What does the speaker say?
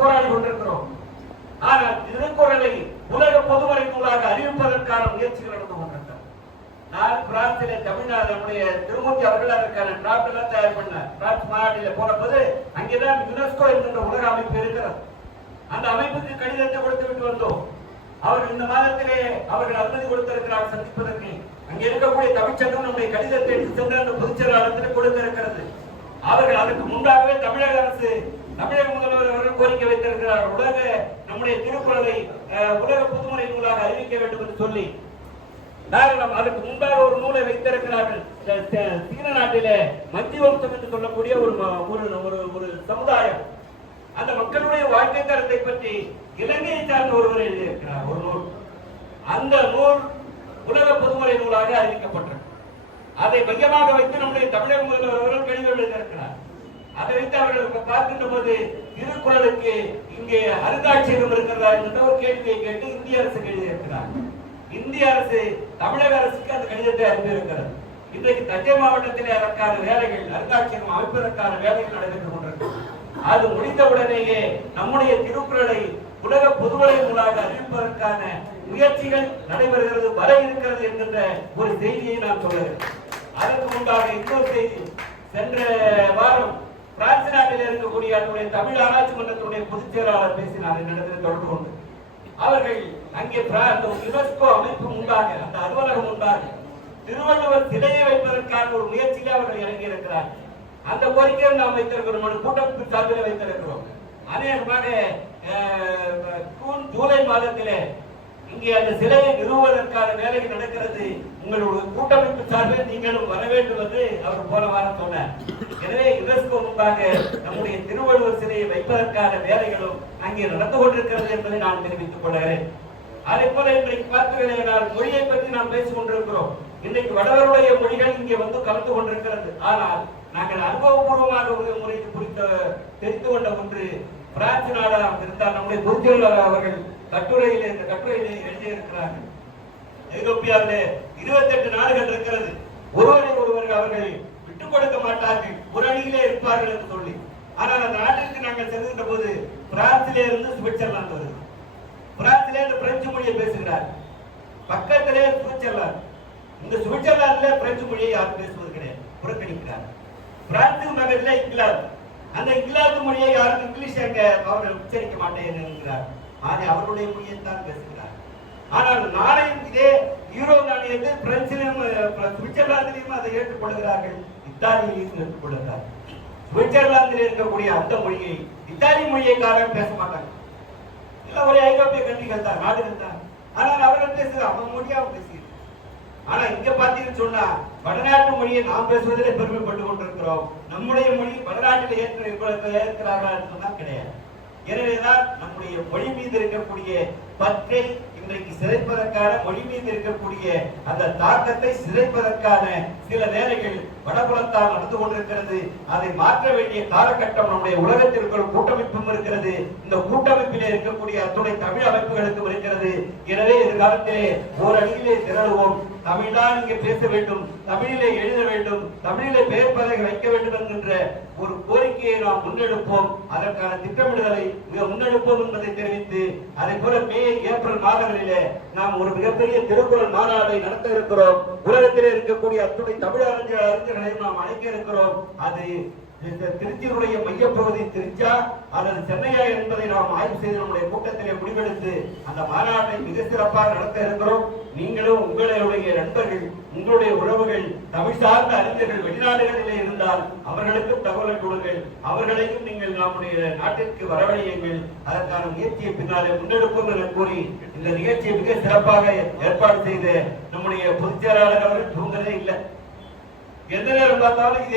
போராடி கொண்டிருக்கிறோம். ஆக திருக்குறளை உலக பொதுமறை நூலாக அறிவிப்பதற்கான முயற்சிகள் நடந்து கொண்டிருக்கிறது. நான் பிரான்சிலே தமிழ்நாடு நம்முடைய திருமூர்த்தி அவர்கள் அதற்கான டிராப்ட் எல்லாம் தயார் பண்ணார். பிரான்ஸ் மாநாட்டில போனபோது அங்கேதான் யுனெஸ்கோ என்கின்ற உலக அமைப்பு இருக்கிறது. அந்த அமைப்புக்கு கடிதத்தை கொடுத்து விட்டு வந்தோம். அவர்கள் இந்த மாதத்திலே அவர்கள் அனுமதி கொடுத்திருக்கிறார் சந்திப்பதற்கு. அங்கே இருக்கக்கூடிய தமிழ்ச்சங்கம் நம்முடைய கடிதத்தை எடுத்து சென்று அந்த பொதுச் செயலாளருக்கு கொடுத்திருக்கிறது. அவர்கள் அதற்கு முன்பாகவே தமிழக அரசு தமிழக முதல்வர் அவர்கள் கோரிக்கை வைத்திருக்கிறார். உலக நம்முடைய திருக்குறளை உலக புதுமுறை நூலாக அறிவிக்க வேண்டும் என்று சொல்லி காரணம் அதற்கு முன்பாக ஒரு நூலை வைத்திருக்கிறார்கள். சீன நாட்டிலே மத்திய வம்சம் என்று சொல்லக்கூடிய ஒரு ஒரு ஒரு ஒரு சமுதாயம். அந்த மக்களுடைய வாழ்க்கை தரத்தை பற்றி இலங்கையை சார்ந்த ஒருவர் எழுதியிருக்கிறார் ஒரு நூல். அந்த நூல் உலக பொதுமுறை நூலாக அறிவிக்கப்பட்டது அதை மையமாக வைத்து நம்முடைய தமிழக முதல்வர் அவர்கள் கடிதம் எழுதியிருக்கிறார். அதை வைத்து அவர்கள் இப்ப பார்க்கின்ற போது திருக்குறளுக்கு இங்கே அருங்காட்சியகம் இருக்கிறதா என்ற ஒரு கேள்வியை கேட்டு இந்திய அரசு எழுதியிருக்கிறார் இந்திய அரசு தமிழக அரசுக்கு அந்த கடிதத்தை அனுப்பியிருக்கிறது. இன்றைக்கு தஞ்சை மாவட்டத்திலே அதற்கான வேலைகள் அருங்காட்சியகம் அமைப்பதற்கான வேலைகள் நடைபெற்றுக் கொண்டிருக்கிறது. அது முடிந்தவுடனேயே நம்முடைய திருக்குறளை உலக பொதுவலை நூலாக அறிவிப்பதற்கான முயற்சிகள் நடைபெறுகிறது வர இருக்கிறது என்கின்ற ஒரு செய்தியை நான் சொல்லுகிறேன் அதற்கு முன்பாக இன்னொரு செய்தி. சென்ற வாரம் பிரான்ஸ் நாட்டில் இருக்கக்கூடிய அதனுடைய தமிழ் ஆராய்ச்சி மன்றத்தினுடைய பொதுச் செயலாளர் பேசினார் என்னிடத்தில் தொடர்பு கொண்டு. அவர்கள் அங்கே அந்த யுனெஸ்கோ அமைப்பு உண்டாக அந்த அலுவலகம் உண்டாக திருவள்ளுவர் சிலையை வைப்பதற்கான ஒரு முயற்சியிலே அவர்கள் இறங்கி இருக்கிறார் அந்த கோரிக்கையை நாம் வைத்திருக்கிறோம் ஒரு கூட்டமைப்பு சார்பில் வைத்திருக்கிறோம். அநேகமாக அஹ், ஜூன் ஜூலை மாதத்திலே இங்கே அந்த சிலையை நிறுவுவதற்கான வேலைகள் நடக்கிறது. உங்களுடைய கூட்டமைப்பு சார்பில் நீங்களும் வர வேண்டும் என்று அவர் போன வாரம் சொன்னார். எனவே யுனெஸ்கோ முன்பாக நம்முடைய திருவள்ளுவர் சிலையை வைப்பதற்கான வேலைகளும் அங்கே நடந்து கொண்டிருக்கிறது என்பதை நான் தெரிவித்துக் கொள்கிறேன். அதே போல இன்றைக்கு பார்த்தீர்கள் மொழியை பற்றி நாம் பேசிக் கொண்டிருக்கிறோம். இன்றைக்கு வடவருடைய மொழிகள் இங்கே வந்து கலந்து கொண்டிருக்கிறது. ஆனால் நாங்கள் அனுபவபூர்வமாக ஒரு முறைக்கு குறித்த தெரிந்து கொண்ட ஒன்று பிரான்ஸ் நாடாக இருந்தால் நம்முடைய பொதுச்செயலாளர் அவர்கள் கட்டுரையிலே இந்த கட்டுரையிலே எழுதியிருக்கிறார்கள். ஐரோப்பியாவிலே இருபத்தெட்டு நாடுகள் இருக்கிறது. ஒருவரை ஒருவர் அவர்கள் கொடுக்க மாட்டார்கள். ஒரு அணியிலே இருப்பார்கள் என்று சொல்லி. ஆனால் அந்த நாட்டிற்கு நாங்கள் செல்கின்ற போது பிரான்சிலே இருந்து சுவிட்சர்லாந்து வருது பிரான்சிலே இருந்து பிரெஞ்சு மொழியை பேசுகிறார். பக்கத்திலே சுவிட்சர்லாந்து. இந்த சுவிட்சர்லாந்துல பிரெஞ்சு மொழியை யாரும் பேசுவது கிடையாது. புறக்கணிக்கிறார். பிரான்சு நகரில் இங்கிலாந்து. அந்த இங்கிலாந்து மொழியை யாரும் இங்கிலீஷ் அங்க அவர்கள் உச்சரிக்க மாட்டேன் என்கிறார். ஆனால் அவருடைய மொழியை தான் பேசுகிறார். ஆனால் நாணயம் இதே யூரோ நாணயத்தை பிரெஞ்சிலும் அஹ், சுவிட்சர்லாந்திலும் அதை ஏற்றுக்கொள்கிறார்கள். இத்தாலியிலும் ஏற்றுக்கொள்கிறார்கள் சுவிட்சர்லாந்தில் இருக்கக்கூடிய அந்த மொழியை இத்தாலி மொழியைக்காரன் பேச மாட்டாங்க எல்லாம் ஒரே ஐரோப்பிய கண்ட்ரிகள் தான் நாடுகள் தான். ஆனால் அவர்கள் பேசுகிற அவன் மொழியா பேசுகிறார். ஆனா இங்க பாத்தீங்கன்னு சொன்னா வடநாட்டு மொழியை நாம் பேசுவதிலே பெருமைப்பட்டு கொண்டிருக்கிறோம். நம்முடைய மொழி வடநாட்டில் ஏற்ற ஏற்கிறார்களா சொன்னா கிடையாது. எனவேதான் நம்முடைய மொழி மீது இருக்கக்கூடிய பற்றை இன்றைக்கு சிதைப்பதற்கான மொழி மீது இருக்கக்கூடிய அந்த தாக்கத்தை சிதைப்பதற்கான சில வேலைகள் வடபுலத்தால் நடந்து கொண்டிருக்கிறது. அதை மாற்ற வேண்டிய காலகட்டம் நம்முடைய உலகத்திற்கு ஒரு கூட்டமைப்பும் இருக்கிறது. இந்த கூட்டமைப்பிலே இருக்கக்கூடிய அத்துணை தமிழ் அமைப்புகளுக்கும் இருக்கிறது. எனவே எதிர்காலத்திலே ஓரணியிலே திரளுவோம். தமிழ்தான் இங்கே பேச வேண்டும். தமிழிலே எழுத வேண்டும். தமிழிலே பெயர் பலகை வைக்க வேண்டும் என்கின்ற ஒரு கோரிக்கையை நாம் முன்னெடுப்போம். அதற்கான திட்டமிடுதலை மிக முன்னெடுப்போம் என்பதை தெரிவித்து அதே போல மே ஏப்ரல் மாதங்களிலே நாம் ஒரு மிகப்பெரிய திருக்குறள் மாநாடை நடத்த இருக்கிறோம். உலகத்திலே இருக்கக்கூடிய அத்துணை தமிழ் அறிஞர் அறிஞர்களையும் நாம் அழைக்க இருக்கிறோம். அது இந்த திருச்சியினுடைய மையப்பகுதி திருச்சா அல்லது சென்னையா என்பதை நாம் ஆய்வு செய்து நம்முடைய கூட்டத்திலே முடிவெடுத்து அந்த மாநாட்டை மிக சிறப்பாக நடத்த இருக்கிறோம். நீங்களும் உங்களுடைய நண்பர்கள் உங்களுடைய உறவுகள் தமிழ் சார்ந்த அறிஞர்கள் வெளிநாடுகளிலே இருந்தால் அவர்களுக்கும் தகவலை கொடுங்கள். அவர்களையும் நீங்கள் நம்முடைய நாட்டிற்கு வரவழையுங்கள். அதற்கான முயற்சியை பின்னாலே முன்னெடுப்போம் என கூறி இந்த நிகழ்ச்சியை மிக சிறப்பாக ஏற்பாடு செய்த நம்முடைய பொதுச் செயலாளர் அவர்கள் தூங்கவே இல்லை. ಗೆದ್ದಲೇ ಬಾತಾವರಣ ಇದೆ